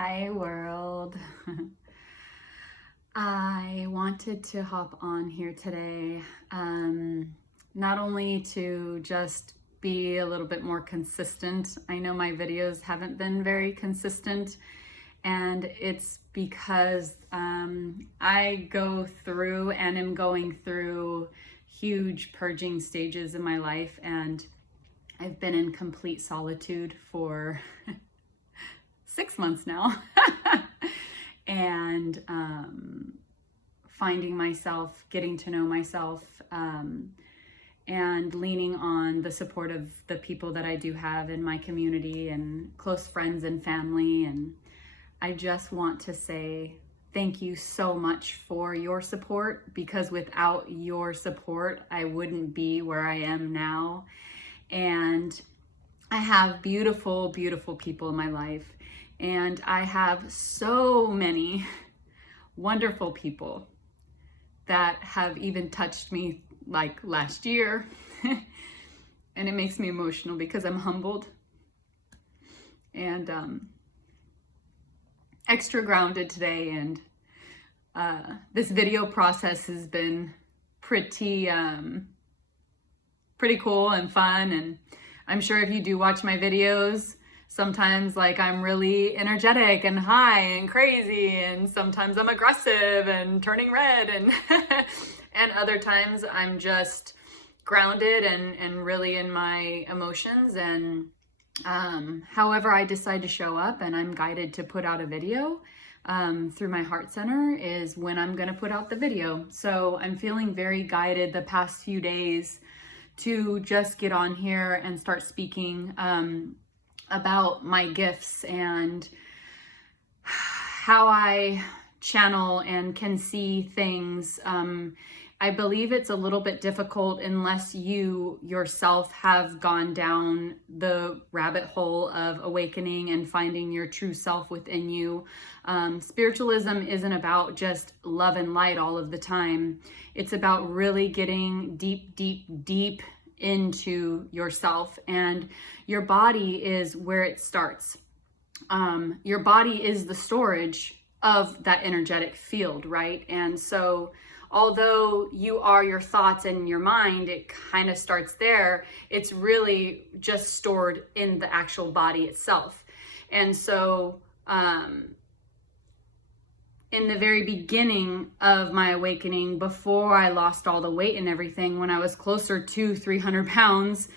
Hi world. I wanted to hop on here today, not only to just be a little bit more consistent. I know my videos haven't been very consistent, and it's because I go through and am going through huge purging stages in my life, and I've been in complete solitude for 6 months now. And finding myself, getting to know myself, and leaning on the support of the people that I do have in my community and close friends and family. And I just want to say thank you so much for your support, because without your support, I wouldn't be where I am now. And I have beautiful, beautiful people in my life. And I have so many wonderful people that have even touched me like last year. And it makes me emotional because I'm humbled and extra grounded today. And this video process has been pretty cool and fun. And I'm sure if you do watch my videos, sometimes like I'm really energetic and high and crazy, and sometimes I'm aggressive and turning red, and and other times I'm just grounded and really in my emotions. And however I decide to show up and I'm guided to put out a video through my heart center is when I'm gonna put out the video. So I'm feeling very guided the past few days to just get on here and start speaking about my gifts and how I channel and can see things. I believe it's a little bit difficult unless you yourself have gone down the rabbit hole of awakening and finding your true self within you. Spiritualism isn't about just love and light all of the time. It's about really getting deep, deep, deep into yourself, and your body is where it starts. Your body is the storage of that energetic field, right? And so although you are your thoughts and your mind, it kind of starts there. It's really just stored in the actual body itself. And so in the very beginning of my awakening, before I lost all the weight and everything, when I was closer to 300 pounds,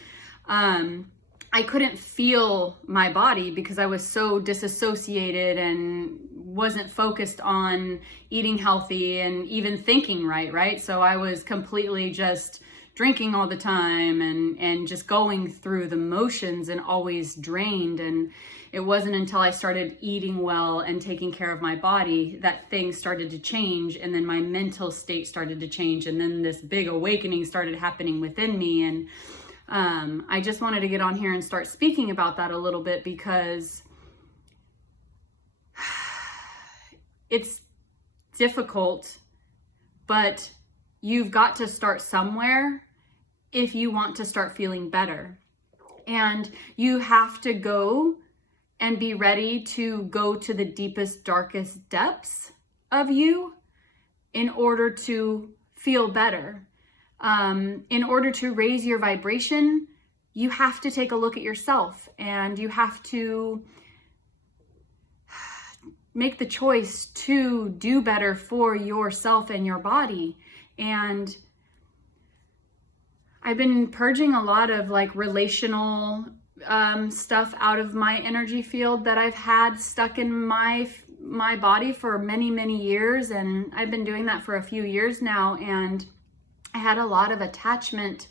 I couldn't feel my body because I was so disassociated and wasn't focused on eating healthy and even thinking right? So I was completely just drinking all the time and just going through the motions and always drained. And it wasn't until I started eating well and taking care of my body that things started to change. And then my mental state started to change. And then this big awakening started happening within me. And I just wanted to get on here and start speaking about that a little bit, because it's difficult, but you've got to start somewhere if you want to start feeling better. And you have to go and be ready to go to the deepest, darkest depths of you in order to feel better. In order to raise your vibration, you have to take a look at yourself, and you have to make the choice to do better for yourself and your body. And I've been purging a lot of like relational stuff out of my energy field that I've had stuck in my body for many, many years. And I've been doing that for a few years now. And I had a lot of attachment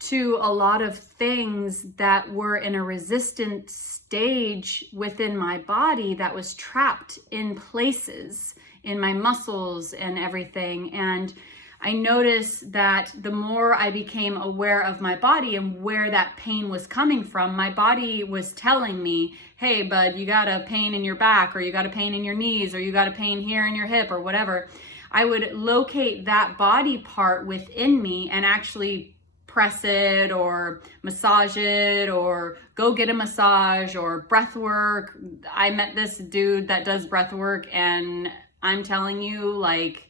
to a lot of things that were in a resistant stage within my body that was trapped in places in my muscles and everything. And I noticed that the more I became aware of my body and where that pain was coming from, my body was telling me, hey, bud, you got a pain in your back, or you got a pain in your knees, or you got a pain here in your hip, or whatever. I would locate that body part within me and actually press it or massage it or go get a massage or breath work. I met this dude that does breath work, and I'm telling you, like,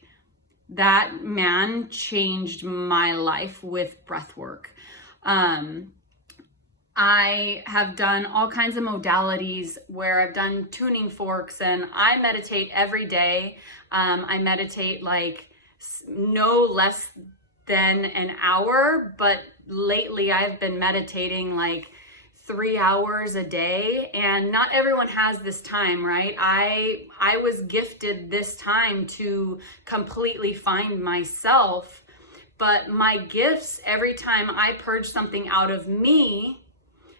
that man changed my life with breath work. I have done all kinds of modalities where I've done tuning forks, and I meditate every day. I meditate like no less than an hour, but lately I've been meditating like 3 hours a day, and not everyone has this time, right? I was gifted this time to completely find myself, but my gifts, every time I purge something out of me,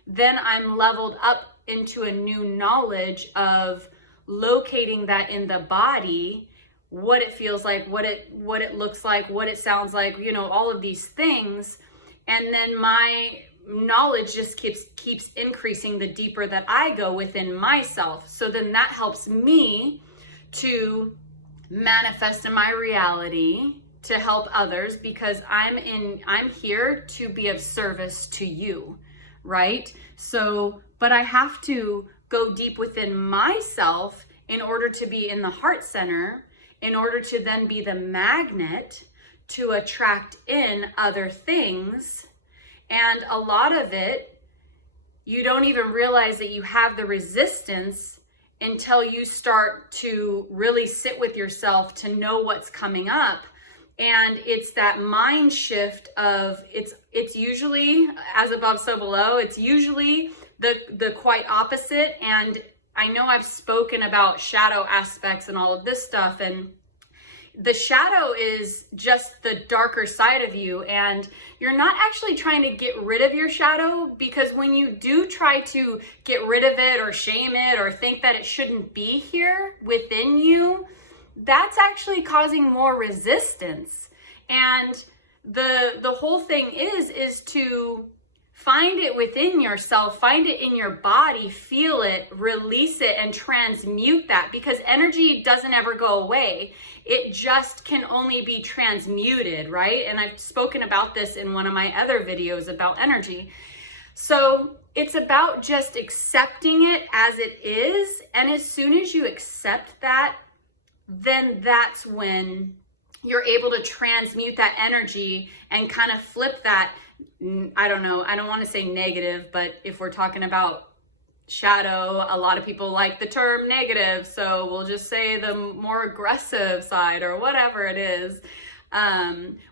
then I'm leveled up into a new knowledge of locating that in the body, what it feels like, what it looks like, what it sounds like, you know, all of these things. And then my knowledge just keeps increasing the deeper that I go within myself. So then that helps me to manifest in my reality to help others, because I'm here to be of service to you, right? So, but I have to go deep within myself in order to be in the heart center, in order to then be the magnet to attract in other things. And a lot of it, you don't even realize that you have the resistance until you start to really sit with yourself to know what's coming up. And it's that mind shift of it's usually as above, so below. It's usually the quite opposite. And I know I've spoken about shadow aspects and all of this stuff, and the shadow is just the darker side of you, and you're not actually trying to get rid of your shadow, because when you do try to get rid of it or shame it or think that it shouldn't be here within you, that's actually causing more resistance. And the whole thing is to find it within yourself, find it in your body, feel it, release it, and transmute that, because energy doesn't ever go away. It just can only be transmuted, right? And I've spoken about this in one of my other videos about energy. So it's about just accepting it as it is. And as soon as you accept that, then that's when you're able to transmute that energy and kind of flip that. I don't know, I don't want to say negative, but if we're talking about shadow, a lot of people like the term negative, so we'll just say the more aggressive side or whatever it is.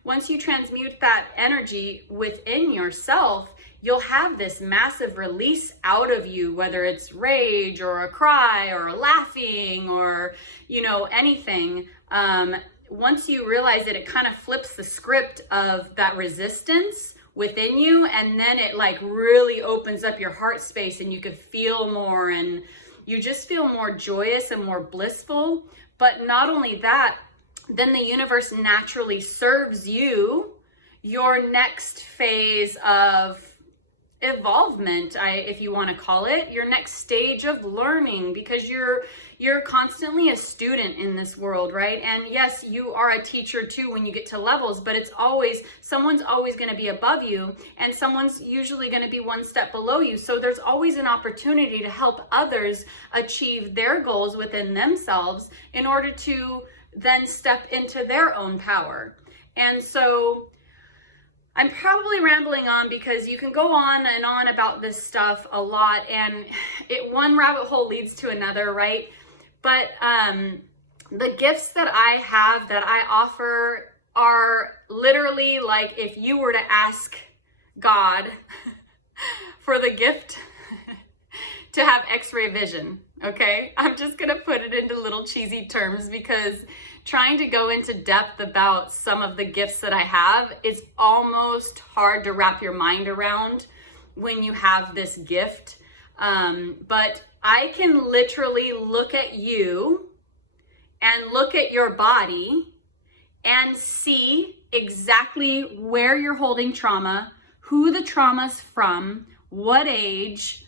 Once you transmute that energy within yourself, you'll have this massive release out of you, whether it's rage or a cry or a laughing or, you know, anything. Once you realize that, it kind of flips the script of that resistance within you, and then it like really opens up your heart space, and you can feel more, and you just feel more joyous and more blissful. But not only that, then the universe naturally serves you your next phase of evolvement, if you want to call it, your next stage of learning, because you're constantly a student in this world, right? And yes, you are a teacher too when you get to levels, but it's always, someone's always going to be above you, and someone's usually going to be one step below you. So there's always an opportunity to help others achieve their goals within themselves in order to then step into their own power. And so I'm probably rambling on, because you can go on and on about this stuff a lot, and one rabbit hole leads to another, right? But the gifts that I have, that I offer, are literally like if you were to ask God for the gift to have x-ray vision, okay? I'm just gonna put it into little cheesy terms, because trying to go into depth about some of the gifts that I have is almost hard to wrap your mind around when you have this gift. But I can literally look at you and look at your body and see exactly where you're holding trauma, who the trauma's from, what age,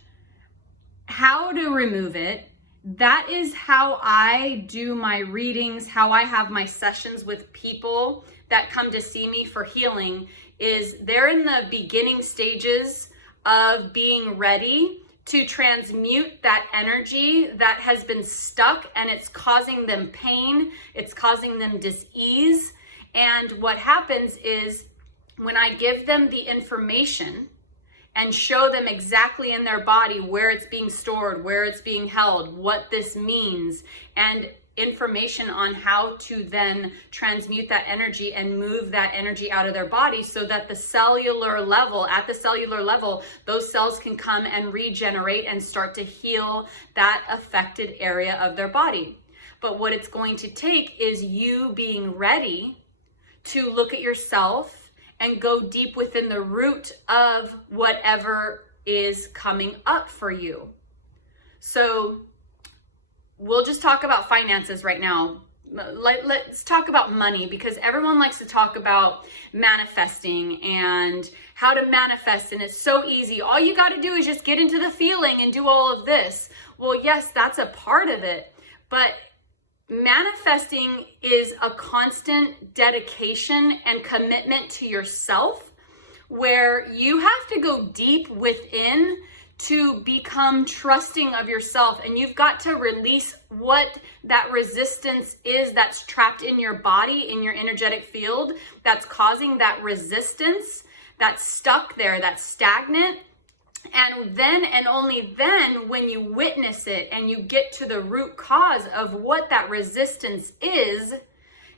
how to remove it. That is how I do my readings, how I have my sessions with people that come to see me for healing, is they're in the beginning stages of being ready to transmute that energy that has been stuck, and it's causing them pain, it's causing them dis-ease. And what happens is when I give them the information and show them exactly in their body where it's being stored, where it's being held, what this means, and information on how to then transmute that energy and move that energy out of their body, so that at the cellular level, those cells can come and regenerate and start to heal that affected area of their body. But what it's going to take is you being ready to look at yourself and go deep within the root of whatever is coming up for you. So we'll just talk about finances right now. Let's talk about money, because everyone likes to talk about manifesting and how to manifest, and it's so easy. All you got to do is just get into the feeling and do all of this. Well, yes, that's a part of it, but manifesting is a constant dedication and commitment to yourself, where you have to go deep within to become trusting of yourself, and you've got to release what that resistance is that's trapped in your body, in your energetic field, that's causing that resistance, that's stuck there, that's stagnant. And then, and only then, when you witness it and you get to the root cause of what that resistance is,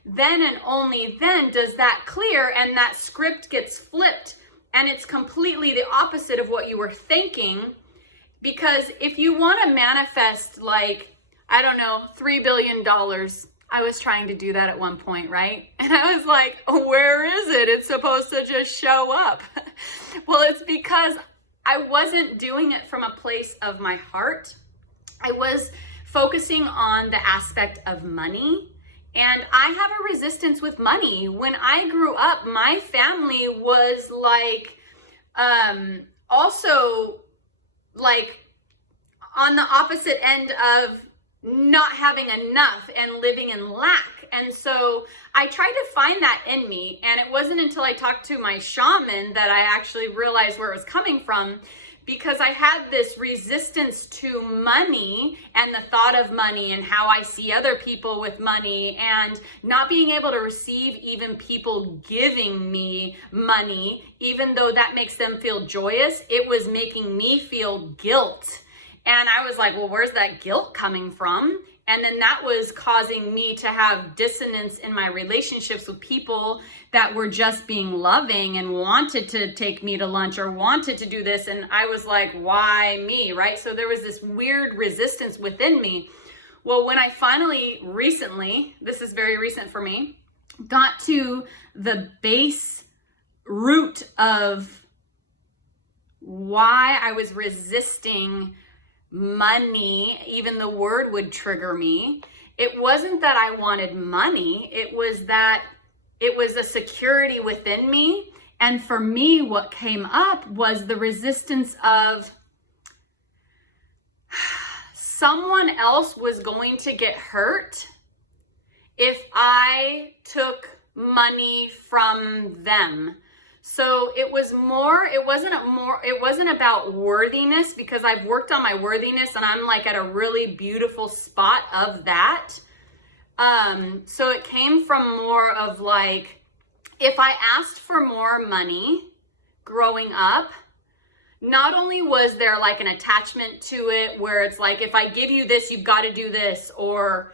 then and only then does that clear, and that script gets flipped, and it's completely the opposite of what you were thinking. Because if you want to manifest, like, I don't know, $3 billion, I was trying to do that at one point, right? And I was like, where is it? It's supposed to just show up. Well, it's because I wasn't doing it from a place of my heart. I was focusing on the aspect of money, and I have a resistance with money. When I grew up, my family was like, also like on the opposite end of not having enough and living in lack. And so I tried to find that in me, and it wasn't until I talked to my shaman that I actually realized where it was coming from, because I had this resistance to money and the thought of money and how I see other people with money, and not being able to receive even people giving me money, even though that makes them feel joyous. It was making me feel guilt. And I was like, well, where's that guilt coming from? And then that was causing me to have dissonance in my relationships with people that were just being loving and wanted to take me to lunch or wanted to do this. And I was like, why me, right? So there was this weird resistance within me. Well, when I finally recently, this is very recent for me, got to the base root of why I was resisting money, even the word would trigger me. It wasn't that I wanted money. It was that it was a security within me. And for me, what came up was the resistance of someone else was going to get hurt if I took money from them. So it wasn't about worthiness, because I've worked on my worthiness and I'm like at a really beautiful spot of that. So it came from more of like, if I asked for more money growing up, not only was there like an attachment to it where it's like, if I give you this, you've got to do this, or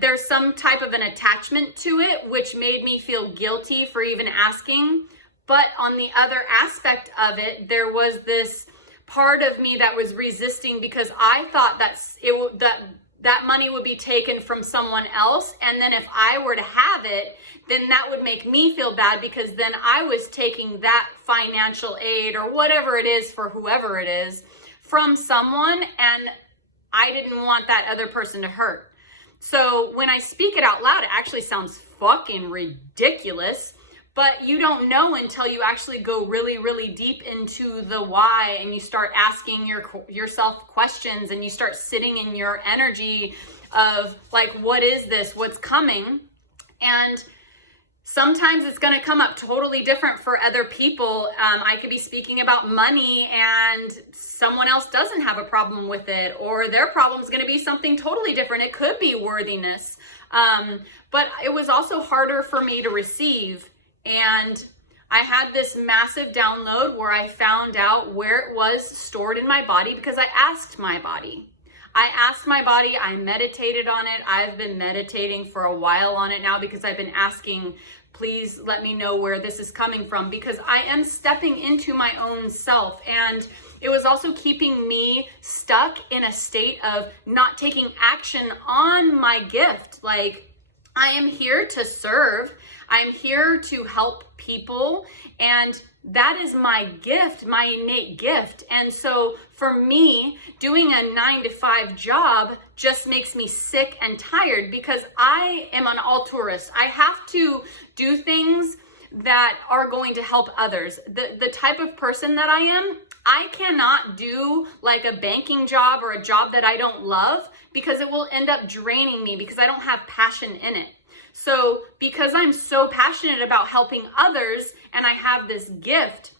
there's some type of an attachment to it, which made me feel guilty for even asking. But on the other aspect of it, there was this part of me that was resisting, because I thought that money would be taken from someone else. And then if I were to have it, then that would make me feel bad, because then I was taking that financial aid or whatever it is for whoever it is from someone, and I didn't want that other person to hurt. So when I speak it out loud, it actually sounds fucking ridiculous, but you don't know until you actually go really, really deep into the why, and you start asking yourself questions, and you start sitting in your energy of like, what is this? What's coming? And Sometimes it's going to come up totally different for other people. I could be speaking about money and someone else doesn't have a problem with it, or their problem is going to be something totally different. It could be worthiness. But it was also harder for me to receive. And I had this massive download where I found out where it was stored in my body because I asked my body. I meditated on it. I've been meditating for a while on it now because I've been asking, please let me know where this is coming from, because I am stepping into my own self. And it was also keeping me stuck in a state of not taking action on my gift. Like, I am here to serve. I'm here to help people. And that is my gift, my innate gift. And so for me, doing a 9-to-5 job just makes me sick and tired because I am an altruist. I have to do things that are going to help others. The type of person that I am, I cannot do like a banking job or a job that I don't love because it will end up draining me because I don't have passion in it. So because I'm so passionate about helping others and I have this gift,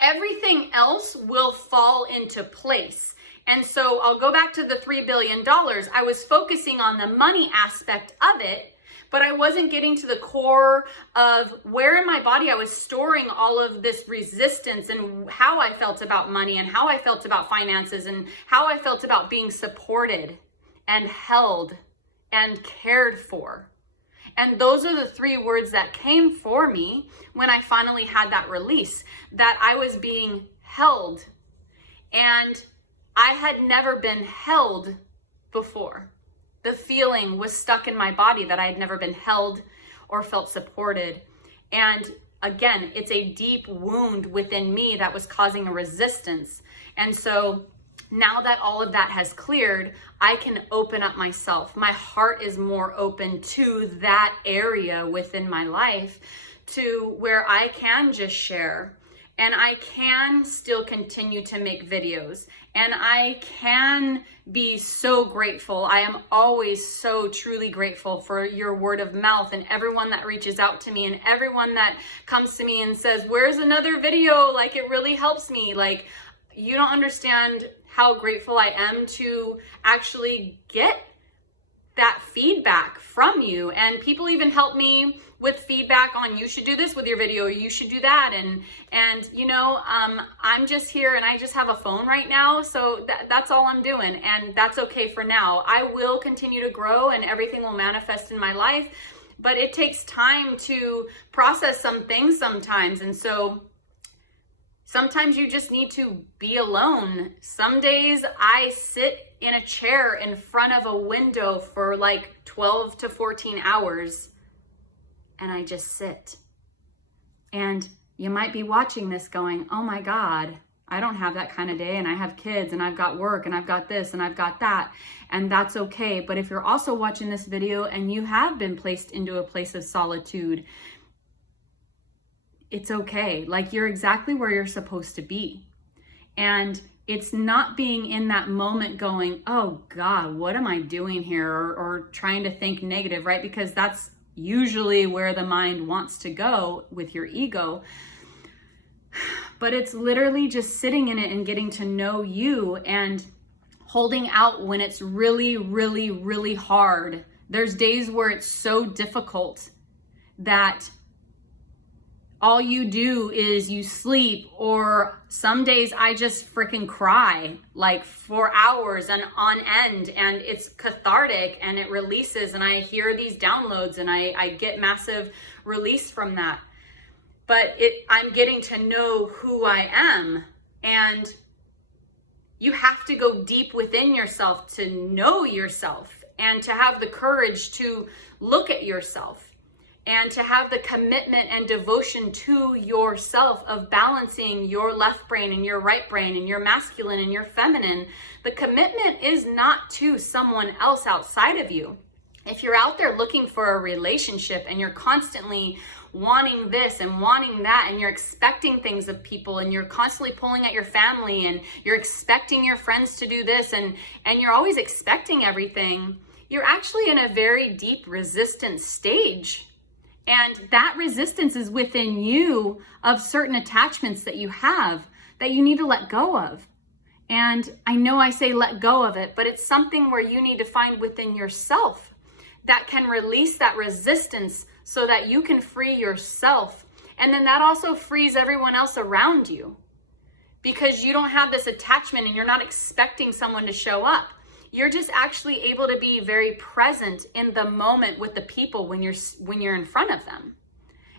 everything else will fall into place. And so I'll go back to the $3 billion. I was focusing on the money aspect of it, but I wasn't getting to the core of where in my body I was storing all of this resistance and how I felt about money and how I felt about finances and how I felt about being supported and held and cared for. And those are the 3 words that came for me when I finally had that release, that I was being held. And I had never been held before. The feeling was stuck in my body that I had never been held or felt supported. And again, it's a deep wound within me that was causing a resistance. And so now that all of that has cleared, I can open up myself. My heart is more open to that area within my life, to where I can just share, and I can still continue to make videos, and I can be so grateful. I am always so truly grateful for your word of mouth and everyone that reaches out to me and everyone that comes to me and says, where's another video? Like, it really helps me. Like, you don't understand how grateful I am to actually get that feedback from you. And people even help me with feedback on, you should do this with your video, or you should do that. And you know, I'm just here and I just have a phone right now. So that's all I'm doing. And that's okay for now. I will continue to grow and everything will manifest in my life, but it takes time to process some things sometimes. And so sometimes you just need to be alone. Some days I sit in a chair in front of a window for like 12 to 14 hours and I just sit. And you might be watching this going, oh my God, I don't have that kind of day, and I have kids and I've got work and I've got this and I've got that. And that's okay. But if you're also watching this video and you have been placed into a place of solitude, it's okay. Like, you're exactly where you're supposed to be. And it's not being in that moment going, oh God, what am I doing here? Or trying to think negative, right? Because that's usually where the mind wants to go with your ego. But it's literally just sitting in it and getting to know you and holding out when it's really, really, really hard. There's days where it's so difficult that all you do is you sleep, or some days I just freaking cry like for hours and on end, and it's cathartic and it releases, and I hear these downloads and I get massive release from that. But I'm getting to know who I am, and you have to go deep within yourself to know yourself and to have the courage to look at yourself. And to have the commitment and devotion to yourself of balancing your left brain and your right brain and your masculine and your feminine. The commitment is not to someone else outside of you. If you're out there looking for a relationship and you're constantly wanting this and wanting that, and you're expecting things of people, and you're constantly pulling at your family, and you're expecting your friends to do this, and you're always expecting everything, you're actually in a very deep resistance stage. And that resistance is within you of certain attachments that you have that you need to let go of. And I know I say let go of it, but it's something where you need to find within yourself that can release that resistance so that you can free yourself. And then that also frees everyone else around you, because you don't have this attachment and you're not expecting someone to show up. You're just actually able to be very present in the moment with the people when you're in front of them.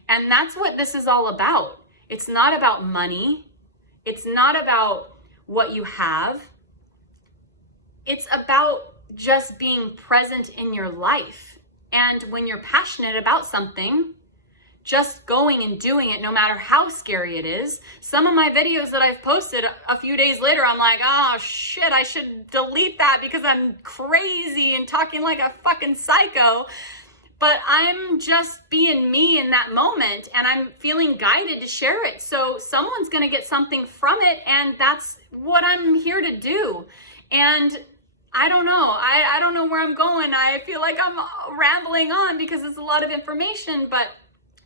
And that's what this is all about. It's not about money. It's not about what you have. It's about just being present in your life. And when you're passionate about something, just going and doing it, no matter how scary it is. Some of my videos that I've posted a few days later, I'm like, oh shit, I should delete that because I'm crazy and talking like a fucking psycho. But I'm just being me in that moment, and I'm feeling guided to share it. So someone's gonna get something from it, and that's what I'm here to do. And I don't know. I don't know where I'm going. I feel like I'm rambling on because it's a lot of information, but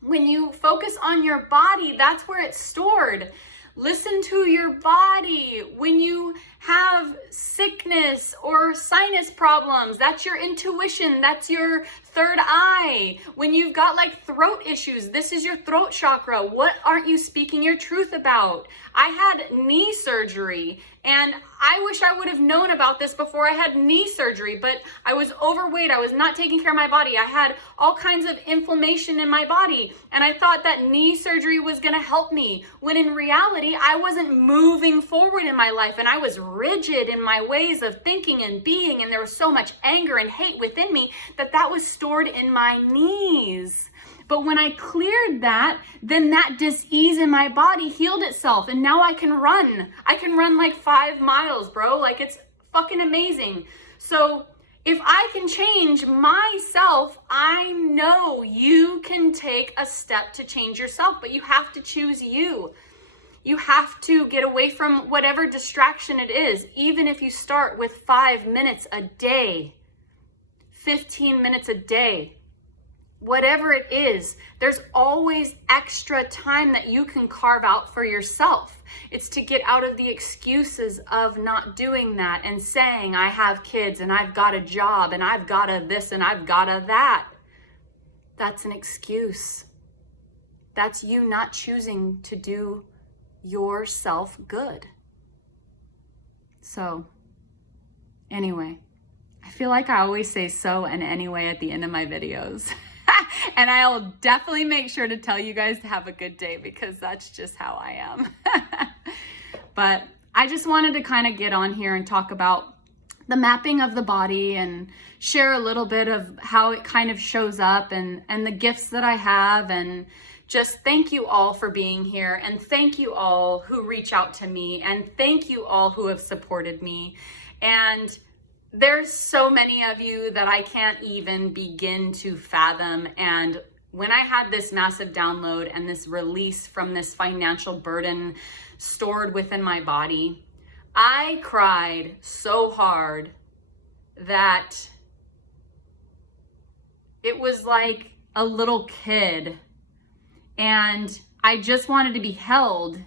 when you focus on your body, that's where it's stored. Listen to your body. When you have sickness or sinus problems, that's your intuition. That's your third eye. When you've got like throat issues, this is your throat chakra. What aren't you speaking your truth about? I had knee surgery, and I wish I would have known about this before I had knee surgery, but I was overweight. I was not taking care of my body. I had all kinds of inflammation in my body, and I thought that knee surgery was gonna help me, when in reality, I wasn't moving forward in my life, and I was rigid in my ways of thinking and being, and there was so much anger and hate within me that was stored in my knees. But when I cleared that, then that dis-ease in my body healed itself, and now I can run. I can run like 5 miles, bro. Like, it's fucking amazing. So if I can change myself, I know you can take a step to change yourself, but you have to choose you. You have to get away from whatever distraction it is, even if you start with 5 minutes a day, 15 minutes a day. Whatever it is, there's always extra time that you can carve out for yourself. It's to get out of the excuses of not doing that and saying, I have kids and I've got a job and I've got a this and I've got a that. That's an excuse. That's you not choosing to do yourself good. So, anyway, I feel like I always say so and anyway at the end of my videos. And I'll definitely make sure to tell you guys to have a good day, because that's just how I am. But I just wanted to kind of get on here and talk about the mapping of the body and share a little bit of how it kind of shows up and the gifts that I have, and just thank you all for being here, and thank you all who reach out to me, and thank you all who have supported me. And there's so many of you that I can't even begin to fathom. And when I had this massive download and this release from this financial burden stored within my body, I cried so hard that it was like a little kid, and I just wanted to be held.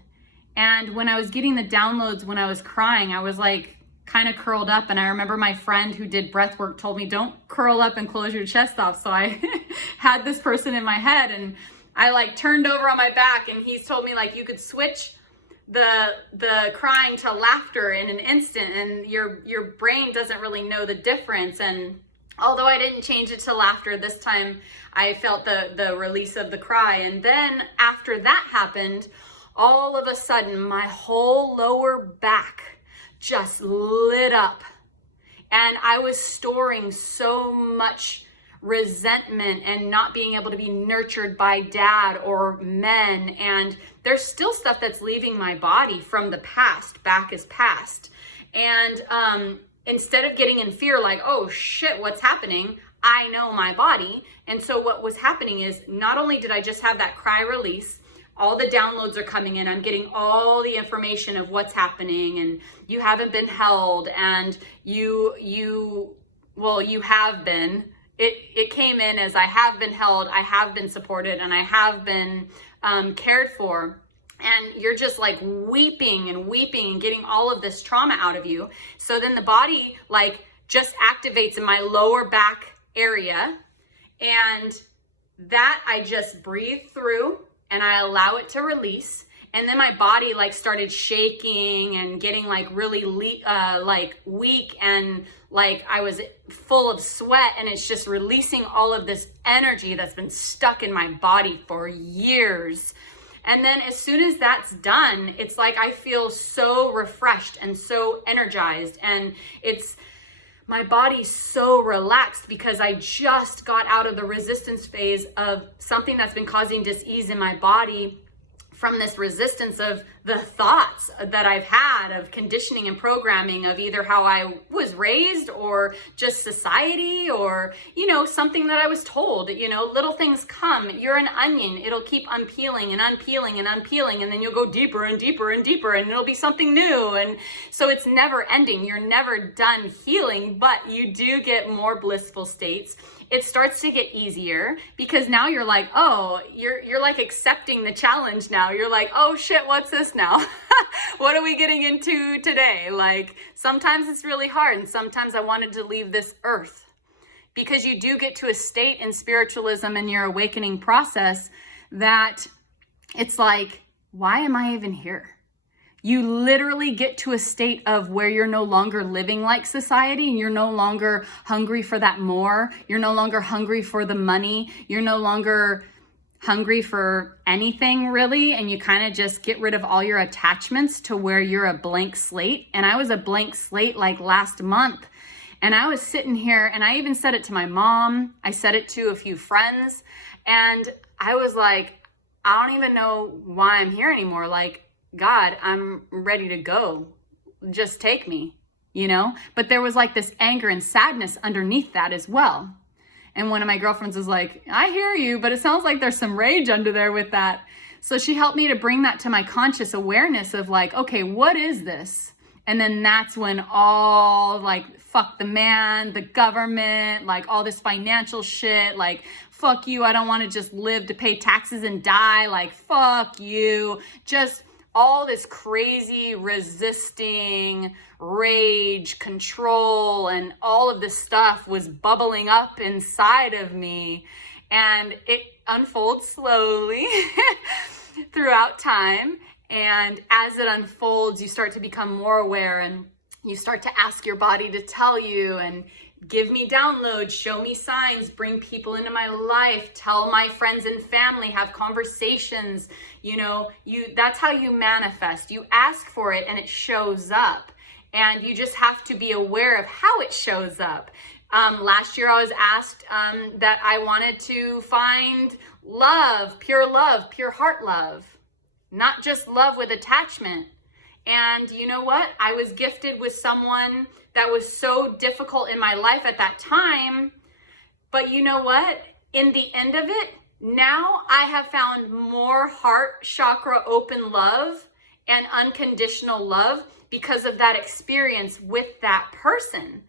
And when I was getting the downloads, when I was crying, I was like kind of curled up, and I remember my friend who did breath work told me, don't curl up and close your chest off. So I had this person in my head, and I like turned over on my back, and he's told me like you could switch the crying to laughter in an instant, and your brain doesn't really know the difference. And although I didn't change it to laughter this time, I felt the release of the cry. And then after that happened, all of a sudden my whole lower back just lit up, and I was storing so much resentment and not being able to be nurtured by dad or men, and there's still stuff that's leaving my body from the past. Back is past. And instead of getting in fear like, oh shit, what's happening, I know my body. And so what was happening is, not only did I just have that cry release, all the downloads are coming in. I'm getting all the information of what's happening, and you haven't been held, and you have been, it came in as I have been held, I have been supported, and I have been cared for. And you're just like weeping and weeping and getting all of this trauma out of you. So then the body like just activates in my lower back area, and that I just breathe through and I allow it to release. And then my body like started shaking and getting like really like weak, and like I was full of sweat, and it's just releasing all of this energy that's been stuck in my body for years. And then as soon as that's done, it's like I feel so refreshed and so energized, and it's my body's so relaxed because I just got out of the resistance phase of something that's been causing dis-ease in my body from this resistance of the thoughts that I've had of conditioning and programming of either how I was raised or just society, or, you know, something that I was told. You know, little things come. You're an onion. It'll keep unpeeling and unpeeling and unpeeling, and then you'll go deeper and deeper and deeper, and it'll be something new. And so it's never ending. You're never done healing, but you do get more blissful states. It starts to get easier because now you're like, oh, you're like accepting the challenge now. You're like, oh shit, what's this now? What are we getting into today? Like, sometimes it's really hard, and sometimes I wanted to leave this earth, because you do get to a state in spiritualism in your awakening process that it's like, why am I even here? You literally get to a state of where you're no longer living like society, and you're no longer hungry for that more. You're no longer hungry for the money. You're no longer hungry for anything really. And you kind of just get rid of all your attachments to where you're a blank slate. And I was a blank slate like last month. And I was sitting here, and I even said it to my mom. I said it to a few friends, and I was like, I don't even know why I'm here anymore. Like, God, I'm ready to go. Just take me, you know? But there was like this anger and sadness underneath that as well. And one of my girlfriends was like, I hear you, but it sounds like there's some rage under there with that. So she helped me to bring that to my conscious awareness of like, okay, what is this? And then that's when all like, fuck the man, the government, like all this financial shit, like, fuck you, I don't want to just live to pay taxes and die, like, fuck you. Just all this crazy resisting, rage, control, and all of this stuff was bubbling up inside of me. And it unfolds slowly throughout time. And as it unfolds, you start to become more aware, and you start to ask your body to tell you and give me downloads, show me signs, bring people into my life, tell my friends and family, have conversations. You know, that's how you manifest. You ask for it and it shows up. And you just have to be aware of how it shows up. Last year I was asked that I wanted to find love, pure heart love, not just love with attachment. And you know what? I was gifted with someone that was so difficult in my life at that time. But you know what? In the end of it, now I have found more heart chakra open love and unconditional love because of that experience with that person.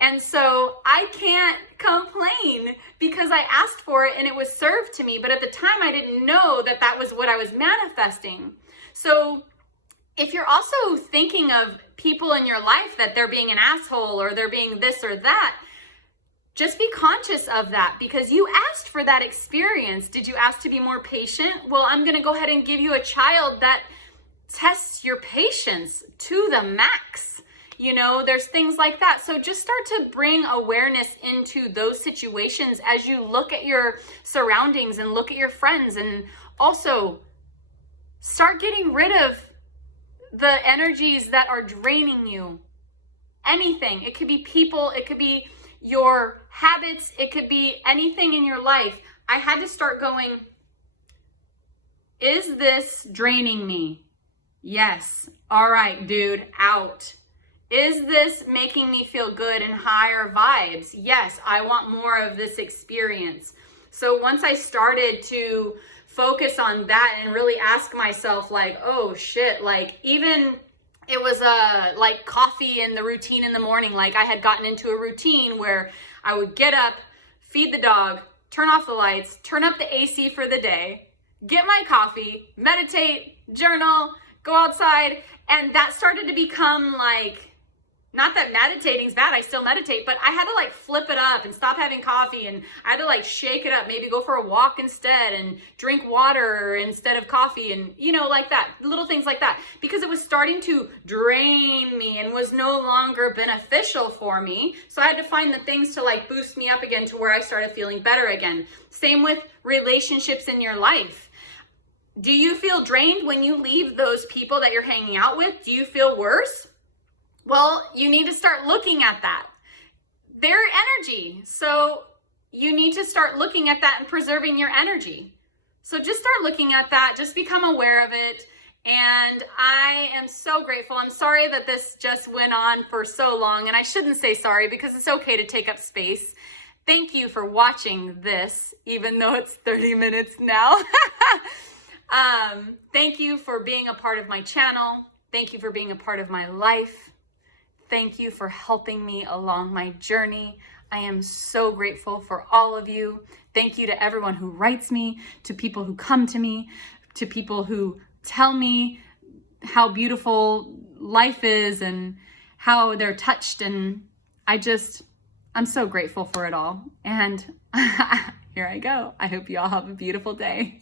And so I can't complain because I asked for it and it was served to me. But at the time, I didn't know that that was what I was manifesting. So if you're also thinking of people in your life that they're being an asshole or they're being this or that, just be conscious of that because you asked for that experience. Did you ask to be more patient? Well, I'm going to go ahead and give you a child that tests your patience to the max. You know, there's things like that. So just start to bring awareness into those situations as you look at your surroundings and look at your friends, and also start getting rid of the energies that are draining you. Anything. It could be people, it could be your habits, it could be anything in your life. I had to start going, is this draining me? Yes. All right, dude, out. Is this making me feel good and higher vibes? Yes, I want more of this experience. So once I started to focus on that and really ask myself like, oh shit, like even it was like coffee in the routine in the morning. Like I had gotten into a routine where I would get up, feed the dog, turn off the lights, turn up the AC for the day, get my coffee, meditate, journal, go outside. And that started to become like, not that meditating's bad, I still meditate, but I had to like flip it up and stop having coffee, and I had to like shake it up, maybe go for a walk instead and drink water instead of coffee, and you know, like that, little things like that, because it was starting to drain me and was no longer beneficial for me. So I had to find the things to like boost me up again to where I started feeling better again. Same with relationships in your life. Do you feel drained when you leave those people that you're hanging out with? Do you feel worse? Well, you need to start looking at that. Their energy. So you need to start looking at that and preserving your energy. So just start looking at that. Just become aware of it. And I am so grateful. I'm sorry that this just went on for so long. And I shouldn't say sorry because it's okay to take up space. Thank you for watching this, even though it's 30 minutes now. Thank you for being a part of my channel. Thank you for being a part of my life. Thank you for helping me along my journey. I am so grateful for all of you. Thank you to everyone who writes me, to people who come to me, to people who tell me how beautiful life is and how they're touched. And I'm so grateful for it all. And here I go. I hope you all have a beautiful day.